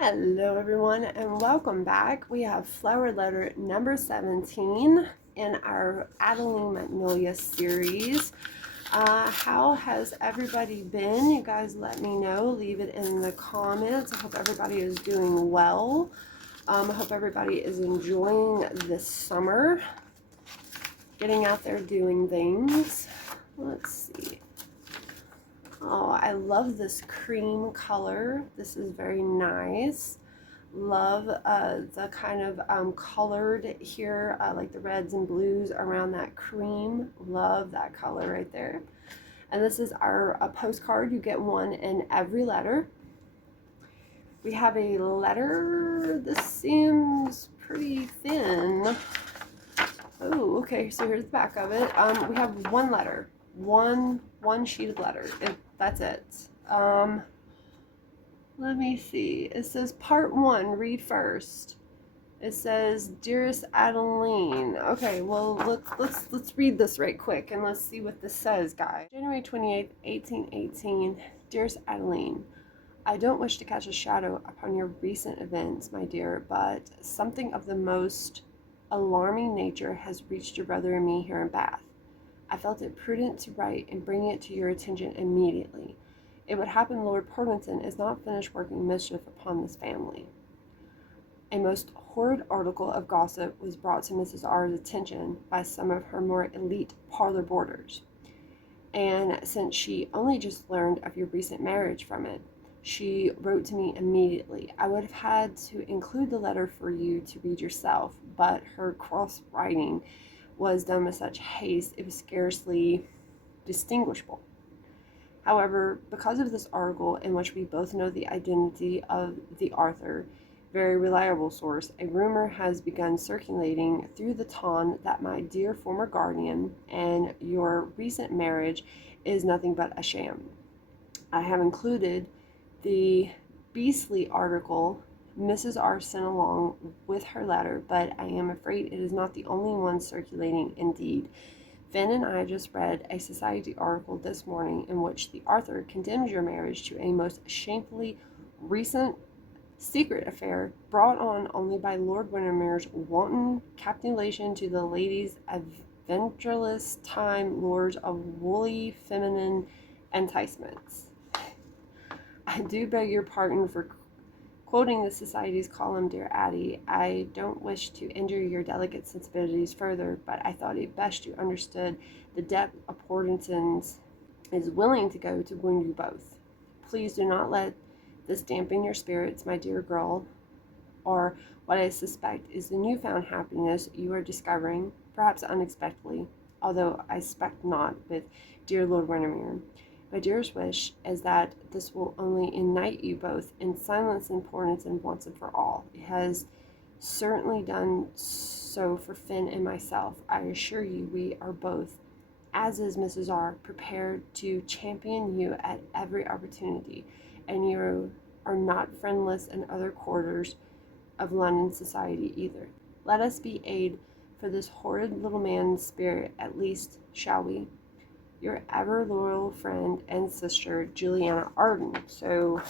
Hello everyone and welcome back. We have flower letter number 17 in our Adelaide Magnolia series. How has everybody been? You guys let me know. Leave it in the comments. I hope everybody is doing well. I hope everybody is enjoying this summer. Getting out there doing things. Let's see. Oh, I love this cream color. This is very nice. Love the kind of colored here, like the reds and blues around that cream. Love that color right there. And this is our postcard. You get one in every letter. We have a letter. This seems pretty thin. Oh, okay. So here's the back of it. We have one letter, one sheeted letter. That's it. Let me see. It says part 1, read first. It says, "Dearest Adeline." Okay, well let's read this right quick and let's see what this says, guys. January 28th, 1818. Dearest Adeline, I don't wish to cast a shadow upon your recent events, my dear, but something of the most alarming nature has reached your brother and me here in Bath. I felt it prudent to write and bring it to your attention immediately. It would happen Lord Portmanton is not finished working mischief upon this family. A most horrid article of gossip was brought to Mrs. R.'s attention by some of her more elite parlor boarders, and since she only just learned of your recent marriage from it, she wrote to me immediately. I would have had to include the letter for you to read yourself, but her cross writing was done with such haste it was scarcely distinguishable. However, because of this article, in which we both know the identity of the author, very reliable source, a rumor has begun circulating through the town that my dear former guardian and your recent marriage is nothing but a sham. I have included the beastly article Mrs. R sent along with her letter, but I am afraid it is not the only one circulating. Indeed, Finn and I just read a society article this morning in which the author condemns your marriage to a most shamefully recent secret affair brought on only by Lord Windermere's wanton capitulation to the ladies' adventureless time lords of woolly feminine enticements. I do beg your pardon for quoting the Society's column, dear Addie. I don't wish to injure your delicate sensibilities further, but I thought it best you understood the depth of Portmanton's is willing to go to wound you both. Please do not let this dampen your spirits, my dear girl, or what I suspect is the newfound happiness you are discovering, perhaps unexpectedly, although I suspect not, with dear Lord Windermere. My dearest wish is that this will only unite you both in silence and Portmanton once and for all. It has certainly done so for Finn and myself. I assure you we are both, as is Mrs. R, prepared to champion you at every opportunity, and you are not friendless in other quarters of London society either. Let us be aid for this horrid little man's spirit, at least, shall we? Your ever loyal friend and sister, Juliana Arden. So,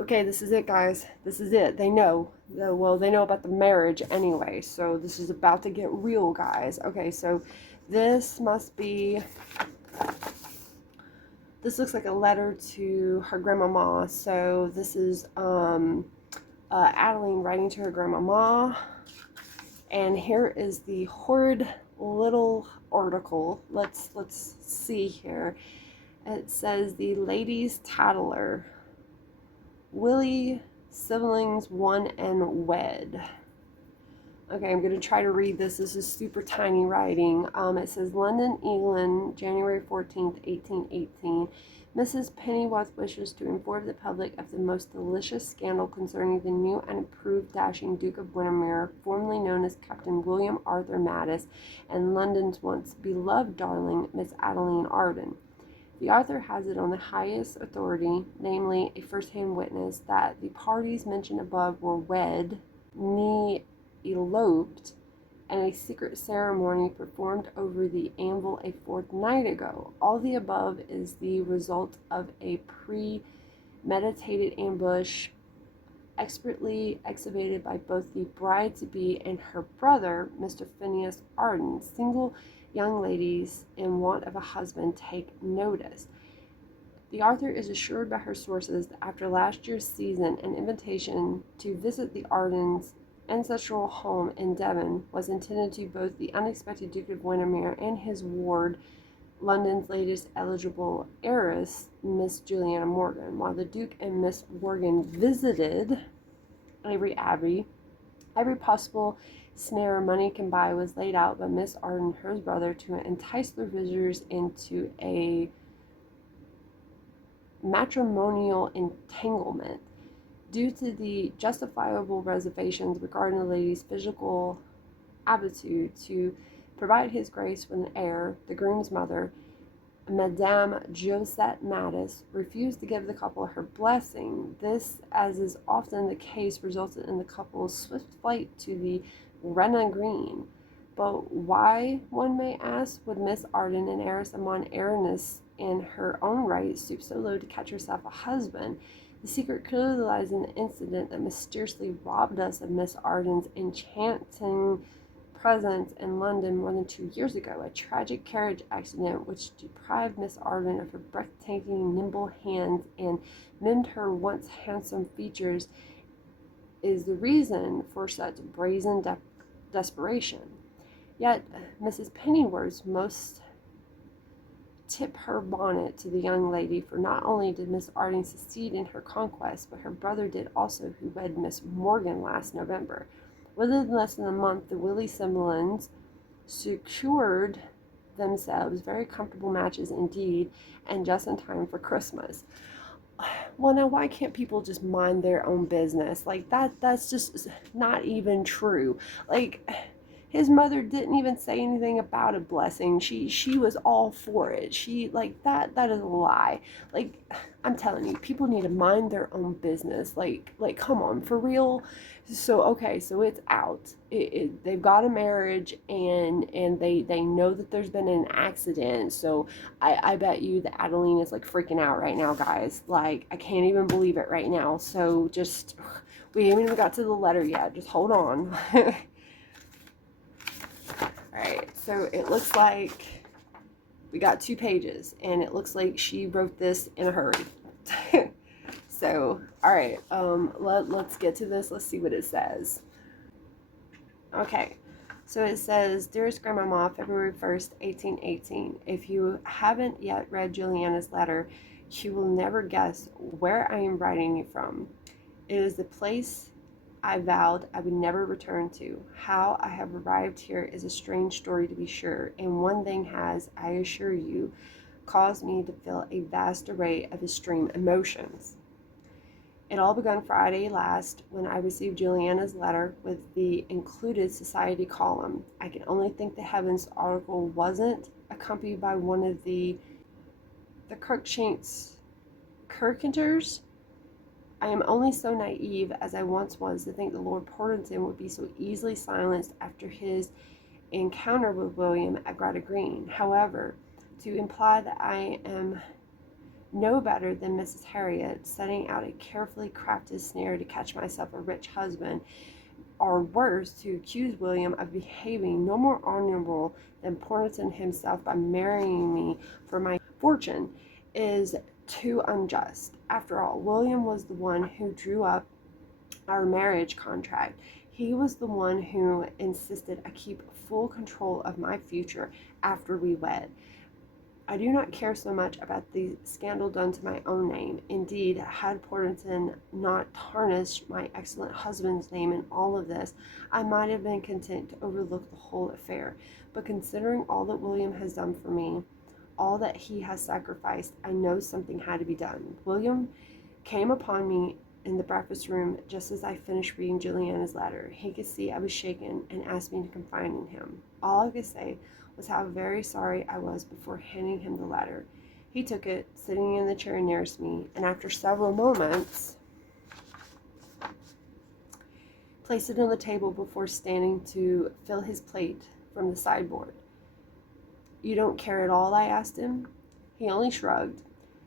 okay, this is it, guys. This is it. They know. They know about the marriage anyway. So this is about to get real, guys. Okay, so this must be. This looks like a letter to her grandmama. So this is Adeline writing to her grandmama. And here is the horrid little article. Let's see here. It says the ladies' Tattler. Willie siblings won and wed. Okay, I'm going to try to read this. This is super tiny writing. It says London, England, January 14th, 1818. Mrs. Pennyworth wishes to inform the public of the most delicious scandal concerning the new and improved dashing Duke of Windermere, formerly known as Captain William Arthur Mattis, and London's once beloved darling, Miss Adeline Arden. The author has it on the highest authority, namely a first-hand witness, that the parties mentioned above were wed, eloped, and a secret ceremony performed over the anvil a fortnight ago. All the above is the result of a premeditated ambush expertly exhibited by both the bride-to-be and her brother, Mr. Phineas Arden. Single young ladies in want of a husband take notice. The author is assured by her sources that after last year's season, an invitation to visit the Ardens' ancestral home in Devon was intended to both the unexpected Duke of Windermere and his ward, London's latest eligible heiress, Miss Juliana Morgan. While the Duke and Miss Morgan visited Avery Abbey, every possible snare money can buy was laid out by Miss Arden and her brother to entice their visitors into a matrimonial entanglement. Due to the justifiable reservations regarding the lady's physical aptitude to provide his grace with an heir, the groom's mother, Madame Josette Mattis, refused to give the couple her blessing. This, as is often the case, resulted in the couple's swift flight to the Renna Green. But why, one may ask, would Miss Arden, an heiress among heiress in her own right, stoop so low to catch herself a husband? The secret clearly lies in the incident that mysteriously robbed us of Miss Arden's enchanting presence in London more than 2 years ago. A tragic carriage accident which deprived Miss Arden of her breathtaking, nimble hands and maimed her once handsome features is the reason for such brazen desperation. Yet Mrs. Pennyworth most tip her bonnet to the young lady, for not only did Miss Arden succeed in her conquest, but her brother did also, who wed Miss Morgan last November. Within less than a month, the Willie Simlins secured themselves very comfortable matches indeed, and just in time for Christmas. Well, now, why can't people just mind their own business? Like, that's just not even true. Like, his mother didn't even say anything about a blessing. She was all for it. She, like, that is a lie. Like, I'm telling you, people need to mind their own business. Like come on, for real. So, okay, so it's out. They've got a marriage, and they know that there's been an accident. So I bet you that Adeline is, like, freaking out right now, guys. Like, I can't even believe it right now. So just, we haven't even got to the letter yet. Just hold on. Alright, so it looks like we got 2 pages, and it looks like she wrote this in a hurry. So, alright, let's get to this. Let's see what it says. Okay, so it says, Dearest Grandmama, February 1st, 1818. If you haven't yet read Juliana's letter, you will never guess where I am writing you from. It is the place I vowed I would never return to. How I have arrived here is a strange story, to be sure, and one thing has, I assure you, caused me to feel a vast array of extreme emotions. It all began Friday last, when I received Juliana's letter with the included society column. I can only think the Heavens article wasn't accompanied by one of the Cruikshank's caricatures. I am only so naive as I once was to think that Lord Portington would be so easily silenced after his encounter with William at Greta Green. However, to imply that I am no better than Mrs. Harriet, setting out a carefully crafted snare to catch myself a rich husband, or worse, to accuse William of behaving no more honorable than Portington himself by marrying me for my fortune, is too unjust. After all, William was the one who drew up our marriage contract. He was the one who insisted I keep full control of my future after we wed. I do not care so much about the scandal done to my own name. Indeed, had Portington not tarnished my excellent husband's name in all of this, I might have been content to overlook the whole affair. But considering all that William has done for me, all that he has sacrificed, I know something had to be done. William came upon me in the breakfast room just as I finished reading Juliana's letter. He could see I was shaken and asked me to confide in him. All I could say was how very sorry I was before handing him the letter. He took it, sitting in the chair nearest me, and after several moments, placed it on the table before standing to fill his plate from the sideboard. You don't care at all? I asked him. He only shrugged.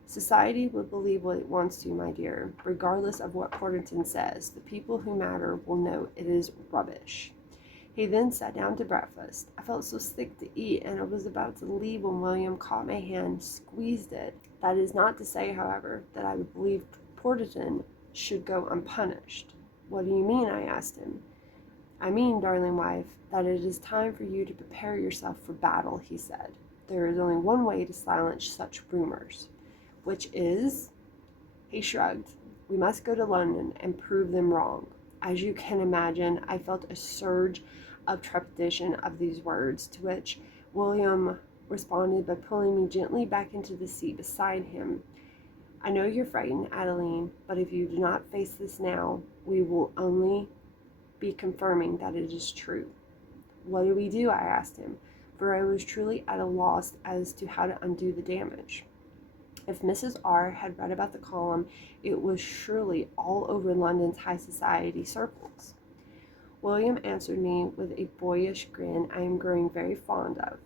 Society will believe what it wants to, my dear, regardless of what Porterton says. The people who matter will know it is rubbish. He then sat down to breakfast. I felt so sick to eat, and I was about to leave when William caught my hand, squeezed it. That is not to say, however, that I would believe Porterton should go unpunished. What do you mean? I asked him. I mean, darling wife, that it is time for you to prepare yourself for battle, he said. There is only one way to silence such rumors. Which is, he shrugged, we must go to London and prove them wrong. As you can imagine, I felt a surge of trepidation of these words, to which William responded by pulling me gently back into the seat beside him. I know you're frightened, Adeline, but if you do not face this now, we will only be confirming that it is true. What do we do? I asked him, for I was truly at a loss as to how to undo the damage. If Mrs. R. had read about the column, it was surely all over London's high society circles. William answered me with a boyish grin I am growing very fond of.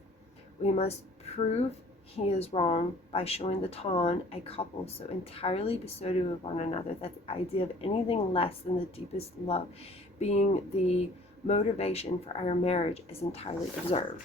We must prove he is wrong by showing the Tawn a couple so entirely bestowed with one another that the idea of anything less than the deepest love being the motivation for our marriage is entirely absurd.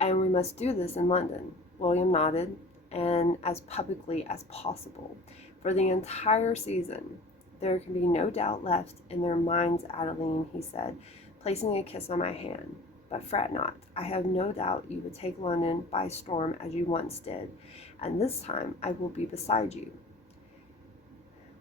And we must do this in London. William nodded, and as publicly as possible. For the entire season, there can be no doubt left in their minds, Adeline, he said, placing a kiss on my hand. But fret not. I have no doubt you would take London by storm as you once did, and this time I will be beside you.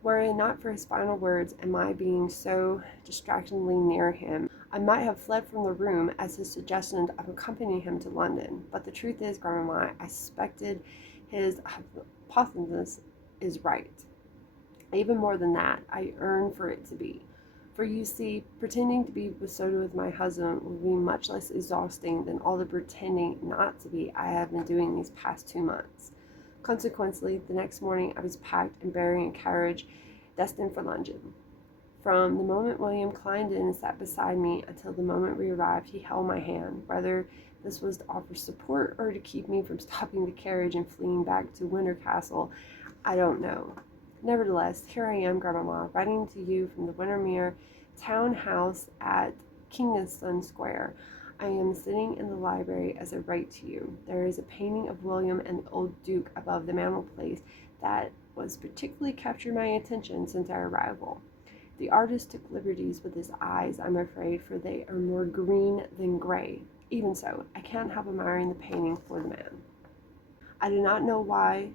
Were it not for his final words and my being so distractingly near him, I might have fled from the room as his suggestion of accompanying him to London. But the truth is, Grandmama, I suspected his hypothesis is right. Even more than that, I yearn for it to be. For you see, pretending to be bestowed with my husband will be much less exhausting than all the pretending not to be I have been doing these past 2 months. Consequently, the next morning I was packed and bearing a carriage destined for London. From the moment William climbed in and sat beside me until the moment we arrived, he held my hand. Whether this was to offer support or to keep me from stopping the carriage and fleeing back to Winter Castle, I don't know. Nevertheless, here I am, Grandmama, writing to you from the Windermere town house at Kingston Square. I am sitting in the library as I write to you. There is a painting of William and the old Duke above the mantelpiece that was particularly captured my attention since our arrival. The artist took liberties with his eyes, I'm afraid, for they are more green than gray. Even so, I can't help admiring the painting for the man. I do not know why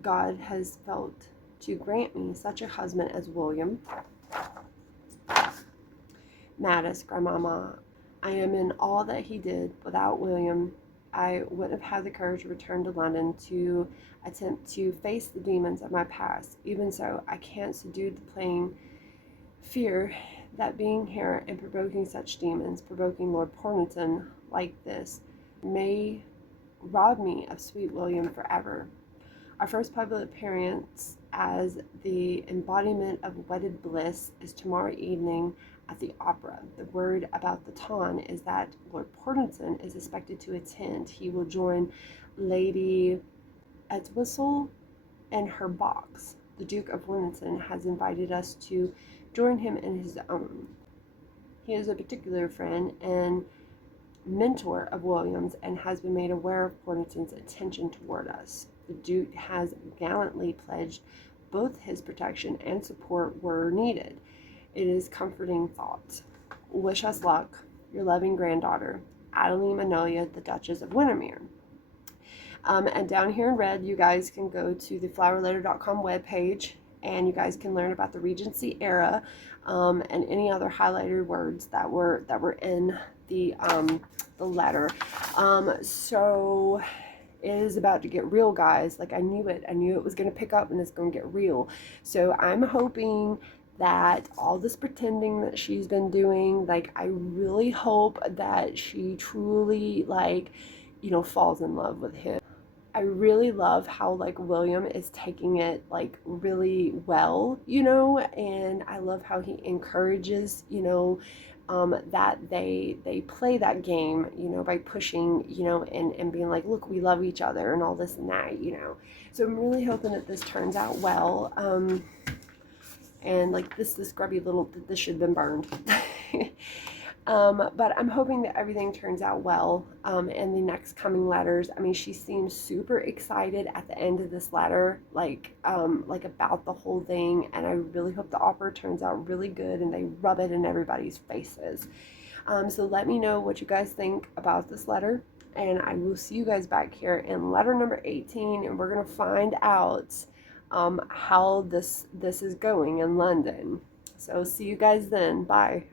God has felt to grant me such a husband as William. Maddest, Grandmama, I am in all that he did. Without William, I wouldn't have had the courage to return to London to attempt to face the demons of my past. Even so, I can't subdue the plain fear that being here and provoking such demons, provoking Lord Porterton like this, may rob me of sweet William forever. Our first public appearance as the embodiment of wedded bliss is tomorrow evening at the opera. The word about the Tawn is that Lord Porterton is expected to attend. He will join Lady Edwistle in her box. The Duke of Wellington has invited us to join him in his own. He is a particular friend and mentor of William's and has been made aware of Porterton's attention toward us. The Duke has gallantly pledged both his protection and support were needed. It is comforting thought. Wish us luck. Your loving granddaughter, Adelaide Magnolia, the Duchess of Windermere. And down here in red, you guys can go to the flowerletter.com webpage and you guys can learn about the Regency era and any other highlighted words that were in the letter. So it is about to get real, guys. Like I knew it was going to pick up and it's going to get real. So I'm hoping that all this pretending that she's been doing, like I really hope that she truly falls in love with him. I really love how like William is taking it like really well, you know, and I love how he encourages, you know, that they play that game, you know, by pushing, you know, and being like, look, we love each other and all this and that, you know. So I'm really hoping that this turns out well. And like this grubby little, this should have been burned. But I'm hoping that everything turns out well in the next coming letters. I mean, she seems super excited at the end of this letter, like about the whole thing, and I really hope the opera turns out really good and they rub it in everybody's faces. So let me know what you guys think about this letter, and I will see you guys back here in letter number 18, and we're gonna find out how this is going in London. So see you guys then. Bye.